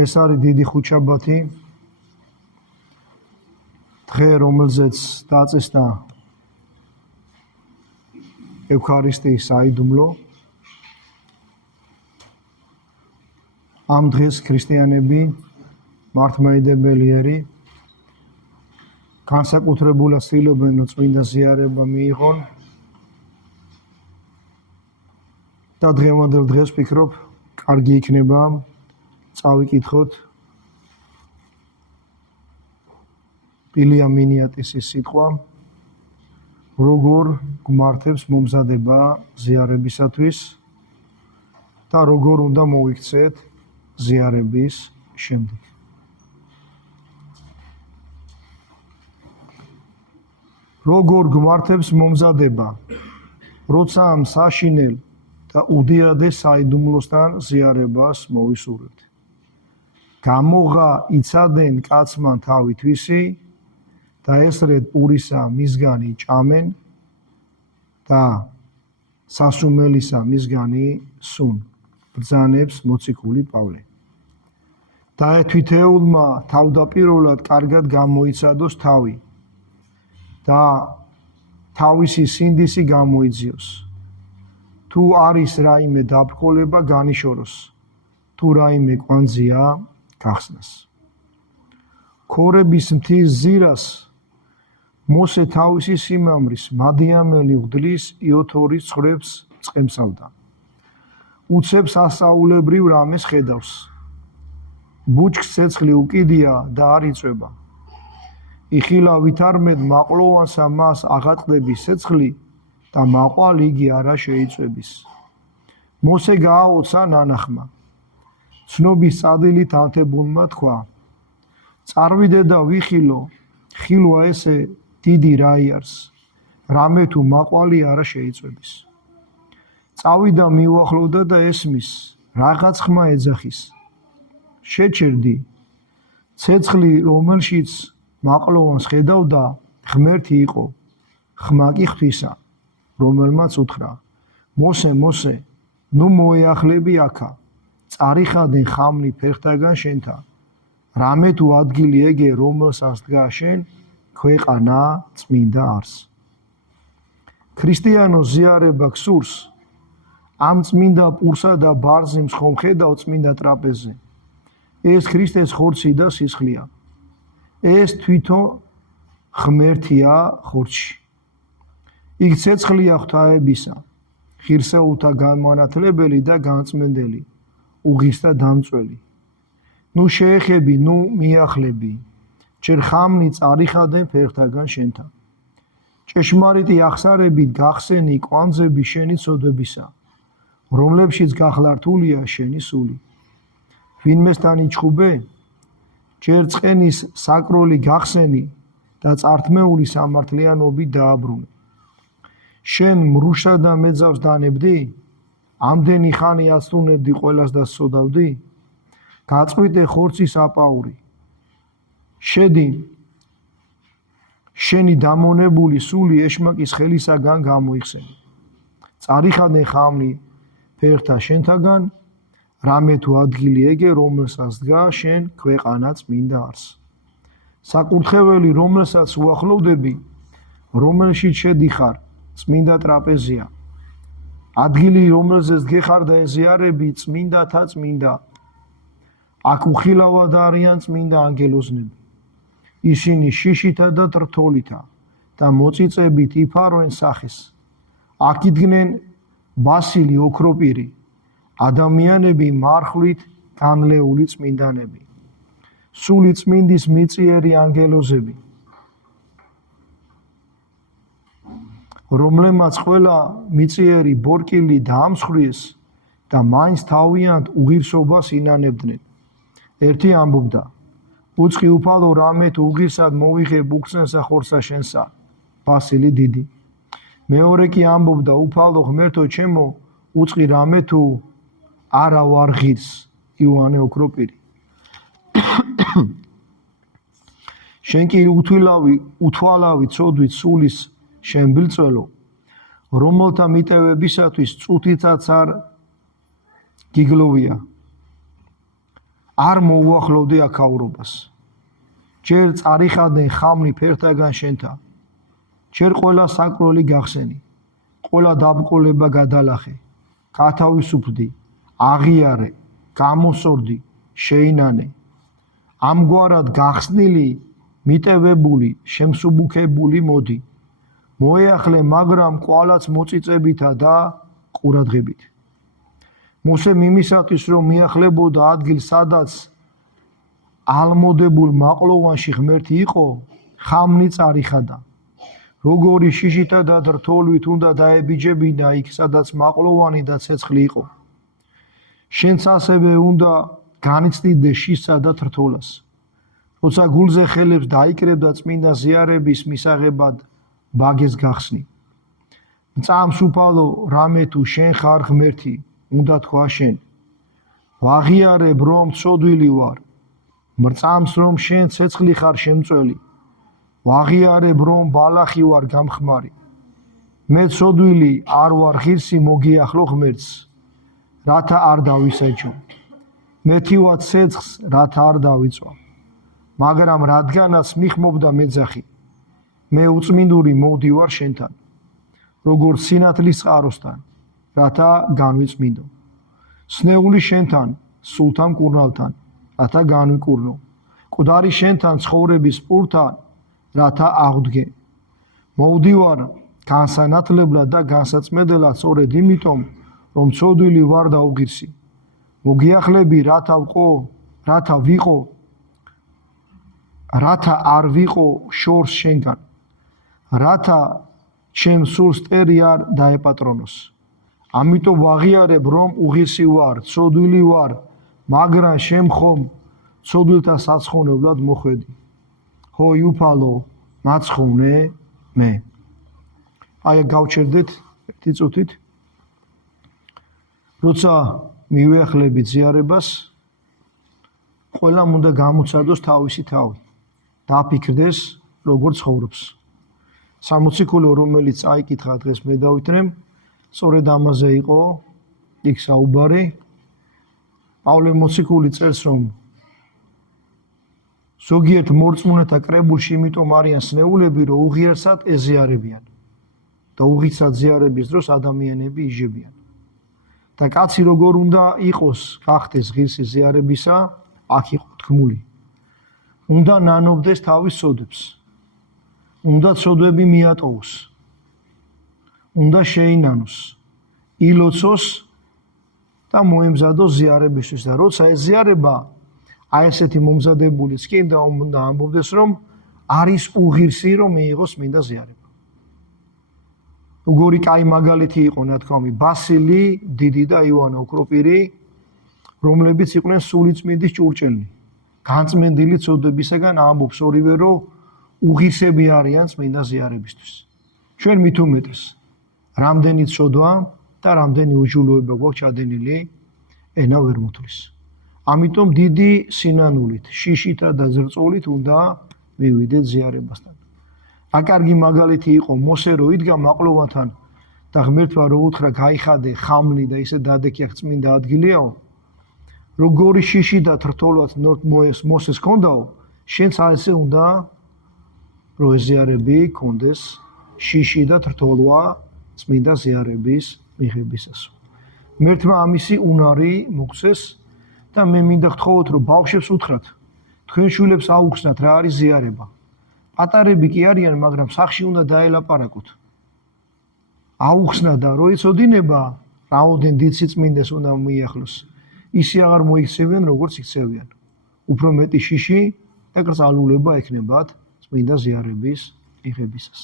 დღეს არის დიდი ხუთშაბათი, დღე რომელზეც დაწესდა ევქარისტიის საიდუმლო. ამ დღეს ქრისტიანები მართლმადიდებელი განსაკუთრებულად ცდილობენ, რომ წმინდა ზიარება მიიღონ და დღევანდელ დღეს ვფიქრობ, კარგი იქნება წავიკითხოთ ილია მინიატისის სიტყვა, როგორ გვმართებს მომზადება ზიარებისათვის და როგორ უნდა მოვიქცეთ ზიარების შემდეგ. როგორ გვმართებს მომზადება, როცა ამ საშინელ და უდიადეს საიდუმლოსთან ზიარებას მოვისურვებთ. გამოღა იცადენ კაცმან თავი თვისი და ესრედ პურისა მისგანი ჭამენ და სასუმელისა მისგანი სუნ, ბრძანებს მოციქული პავლე. და თვითეულმა თავდაპირველად კარგად გამოიცადოს თავი და თავისი სინდისი გამოიძიოს. თუ არის რაიმე დაბრძოლება განიშოროს, თუ რაიმე კვანძია გახსნას. ქორების მთის ზირას მოსე თავისი სიმამრის მადიამელი ღვდლის იოთორის ცხვრებს წყემსავდა. უცებს ასაულებრივ რამეს ხედავს. ბუჩქს ცეცხლი უკიდია და არ იწვება. იხილა ვითარმედ მაყლოვანსა მას აღატყდების ცეცხლი და მაყვალ იგი არა შეიწვების. მოსე გააოცა ნანახმა. ცნობის წადილით ანთებულმა თქვა. წარვიდე და ვიხილო, ხილვა ესე დიდი რა იარს, რამე თუ მაყვალი არა შეიწვების. წავიდა მიუახლოვდა და ესმის, რაღაც ხმა ეძახის. შეჩერდი, ცეცხლი რომელშიც მაყლოვანს ხედავდა, ღმერთი იყო, ხმა კი ღვთისა, რომელმაც უთხრა, მოსე, მოსე, ნუ მოეახლები აქა, წარიხადენ ხამნი ფერხთაგან შენთა, რამე თუ ადგილი ეგე, რომელსაც დგა შენ, ქვეყანა წმინდა არს. ქრისტიანოს ზიარება გსურს, ამ წმინდა პურსა და ბარზიმს ხომ ხედავ წმინდა ტრაპეზზე. ეს ქრისტეს ხორცი და სისხლია. ეს თვითონ ღმერთია ხორცში. იქ ცეცხლია ღვთაებისა, ღირსეულთა განმანათლებელი და განწმენდელი, უღის და დამწველი. ნუ შეეხები, ნუ მიახლები, ჯერ ხამნი წარიხადენ ფერხთაგან შენთა. ჭეშმარიტი ახსარებით გახსენი კვანძები შენი ცოდებისა, რომლებშიც გახლართულია შენი სული. ვინმესთან იჩხუბე, ჯერ წყენის საკროლი გახსენი და წართმეული სამართლიანობით დააბრუნე. შენ მრუშსა და მეძავს დანებდი, ამდენი ხანი აცდუნებდი ყველას და სცოდავდი, გაწყვიტე ხორცის აპაური. შედი, შენი დამონებული სული ეშმაკის ხელისაგან გამოიხსენი. წარიხადენ ხამნი ფერთა შენთაგან, რამე თუ ადგილი ეგე, რომელსაც დგა შენ ქვეყანა წმინდა არს. საკურთხეველი, რომელსაც უახლოვდები, რომელშიც შედიხარ, წმინდა ტრაპეზია. ადგილი, რომელზეც გეხარ და ეზიარები, წმინდათა წმინდა. აქ უხილავად არიან წმინდა ანგელოზნები. ისინი შიშითა და ტრთოლითა და მოწიწებით იფარვენ სახეს. აქ იდგნენ ბასილი ოქროპირი, ადამიანები მარხვლით განლეული წმინდანები. სული წმინდის მიწიერი ანგელოზები, რომლებმაც ყველა მიწიერი ბორკილი დაამსხვრიეს და მაინც თავიანთ უღირსობას ინანებდნენ. ერთი ამბობდა, უწყი უფალო რამე თუ უღირსად მოვიღებ უხსენსა ხორცსა შენსა, ბასილი დიდი. მეორე კი ამბობდა, უფალო ღმერთო ჩემო, უწყი რამე თუ არა ვარ ღირს, იოანე ოქროპირი. შენ კი უთვალავი ცოდვით სულის შემბილწველო, რომელთა მიტევებისათვის წუთითაც არ გიგლოვია. არ მოუახლოვდი აქაურობას. ჯერ წარიხადენ ხამლი ფერთაგან შენთა. ჯერ ყველა საკროლი გახსენი. ყველა დაბრკოლება გადალახე. გათავისუფლდი, აღიარე, გამოსორდი, შეინანე. ამგვარად გახსნილი, მიტევებული, შემსუბუქებული მოდი. მოეახლე, მაგრამ კვალაც მოწიწებითა და ყურადღებით. მოსემ იმისათვის, რომ მიახლებოდა ადგილს, სადაც ალმოდებულ მაყლოვანში ღმერთი იყო, ხამლი წარიხადა. როგორი შიშითა და რთოლვით უნდა დაებიჯებინა იქ, სადაც მაყლოვანი და ცეცხლი იყო. შენც ასევე უნდა განიცდიდე შიშსა და რთოლას. როცა გულზე ხელებს დაიკრებდა წმინდა ზიარების მისაღებად ბაგეს გახსნი. მწამს უფალო რამე თუ შენ ხარ ღმერთი, უნდა თქვა შენ. ვაღიარებ რომ ცოდვილი ვარ, მრწამს რომ შენ ცეცხლი ხარ შემწველი. ვაღიარებ რომ ბალახი ვარ გამხმარი. მე ცოდვილი არ ვარ ღირსი მოგიახლო ღმერთს, რათა არ დავისაჯო. მეთი ვარ ცეცხლს, რათა არ დავიწვა. მაგრამ რადგანაც მიხმობდა მეძახი, მე უწმინდური მოვდივარ შენთან, როგორც სინათლის წყაროსთან, რათა განვიწმინდო. სნეული შენთან, სულთა მკურნალთან, რათა განვიკურნო. მკვდარი შენთან ცხოვრების პურთან, რათა აღვდგე. მოვდივარ განსანათლებლად და განსაწმედელად სწორედ იმიტომ, რომ ცოდვილი ვარ და უღირსი. მოგიახლები, რათა ვიყო, რათა არ ვიყო შორს შენგან, რათა ჩემ სულს ტერი არ დაეპატრონოს. ამიტომ ვაღიარებ, რომ უღირსი ვარ, ცოდვილი ვარ, მაგრამ შენ ხომ ცოდვილთა საცხოვნებლად მოხვედი. ჰოი უფალო, მაცხოვნე მე. აი გავჩერდეთ ერთი წუთით. როცა მივეახლებით ზიარებას, ყველამ უნდა გამოცადოს თავისი თავი. დაფიქრდეს, როგორ ცხოვრობს. სამოციქულო, რომელიც წაიკითხა დღეს მე დავითრემ, სწორედ ამაზე იყო იქ საუბარი. პავლე მოციქული წერს, რომ ზოგიერთ მორწმუნეთა კრებულში იმიტომ არიან სნეულები, რომ უღიარსად ეზიარებიან და უღირსად ზიარების დროს ადამიანები იჟებიან. და კაცი როგორ უნდა იყოს, გახდეს ღირსი ზიარებისა, აქ იყო თქმული. უნდა ნანობდეს თავის ცოდვებს. უნდა ცოდვები მიატოვოს. უნდა შეინანოს, ილოცოს და მოემზადოს ზიარებისთვის. და როცა ეზიარება, აი ესეთი მომზადებულიც კი უნდა ამბობდეს, რომ არის უღირსი, რომ მიიღოს მინდა ზიარება. როგორი კაი მაგალითი იყო ნათქვამი ბასილი დიდი და ივანე ოქროპირი, რომლებიც იყვნენ სულიწმინდის ჭურჭელნი. განწმენდილი ცოდვებისაგან ამბობს ორივე, რომ უღირსები არიან წმინდა ზიარებისთვის. ჩვენ მით უმეტეს, რამდენი ცოდვა და რამდენი უჯულოება გვაქვს ჩადენილი, ენა ვერ მოთვლის. ამიტომ დიდი სინანულით, შიშითა და ზრწოლით უნდა მივიდეთ ზიარებასთან. რა კარგი მაგალითი იყო მოსე, რო იდგა მაყლოვანთან და ღმერთმა რო უთხრა გაიხადე ხამლი და ისე დადექი წმინდა ადგილიაო, როგორი შიში და თრთოლვაც მოსეს ქონდაო, შენც ასე უნდა რო ეზიარები ქონდეს შიში და თრთოლვა წმინდა ზიარების მიღებისას. ღმერთმა ამისი უნარი მოგცეს და მე მინდა გთხოვოთ, რომ ბავშვებს უთხრათ, თქვენ შვილებს აუხსნათ რა არის ზიარება. პატარები კი არიან, მაგრამ სახში უნდა დაელაპარაკოთ. აუხსნა და რო იცოდინება, რაოდენ დიდ სიწმინდეს უნდა მიახლოს. ისე აღარ მოიქცევიან, როგორც იქცევიან. უფრო მეტი შიში და კრძალულება ექნებათ წმინდა ზიარების მიღებისას.